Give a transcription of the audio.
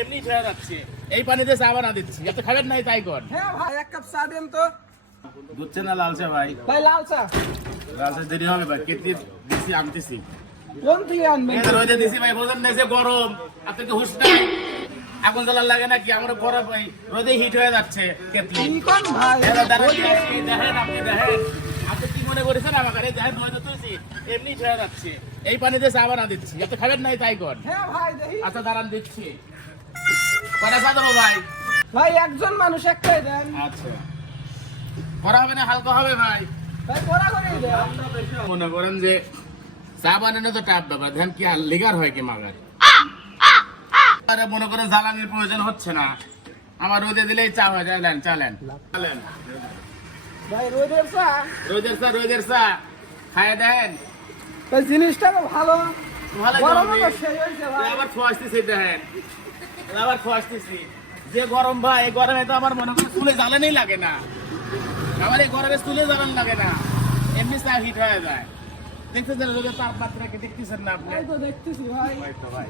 এমনি হয়ে যাচ্ছে। এই পানিতে চা বানা দিচ্ছি, এত খাবেন নাই তাই কর। হ্যাঁ ভাই, এক কাপ চা দেন তো। দুধ চা না লাল চা ভাই? ভাই লাল চা। লাল চা দেরি হবে ভাই, কেটে দিচ্ছি, আনতেছি। কোন থেকে আনবেন? এই রোদে দিছি ভাই, বোঝেন না যে গরম, আপনি তো হুশ নাই, আগুন জ্বালার লাগে নাকি? আমরা গরম ভাই, রোদে হিট হয়ে যাচ্ছে কেটলি। কি কোন ভাই? দেখেন আপনি, দেখেন আপনি কি মনে করেছেন আমাকে? দেখেন রোদে তুলছি, এমনি হয়ে যাচ্ছে। এই পানিতে চা বানা দিচ্ছি, এত খাবেন নাই তাই কর। হ্যাঁ ভাই দেখি। আচ্ছা দাঁড়ান দিচ্ছি। কটা চা দেবো ভাই? ভাই একজন মানুষ একটাই দেন। আচ্ছা, করা হবে না হালকা হবে ভাই? ভাই কড়া করেই দেন। মনে করেন যে চা বানানো তো টাপ ব্যাপার, ধ্যান কি আর লিগার হয় কি মাগার? আরে মনে করেন জ্বালানির প্রয়োজন হচ্ছে না, আমার রোদে দিলেই চা হয়ে যায়। চালেন ভাই রোদের চা। রোদের চা খায় দেন। ভাই জিনিসটা তো ভালো। ভালো গরমও জমে। তো সেই হয়েছে ভাই। আবার খোয়াসতেছি, দেখেন আবার খোয়াসতেছি। যে গরম ভাই, এই গরমে তো আমার মনে করেন চুলে জ্বালানি লাগে না, আমার এই গরমে চুলে জ্বালান লাগে না, এমনি চা হিট হয়ে যায়। দেখতেছেন রোদের তাপমাত্রা কি দেখতেছেন না আপনি? এই তো দেখতেছি ভাই। ভাই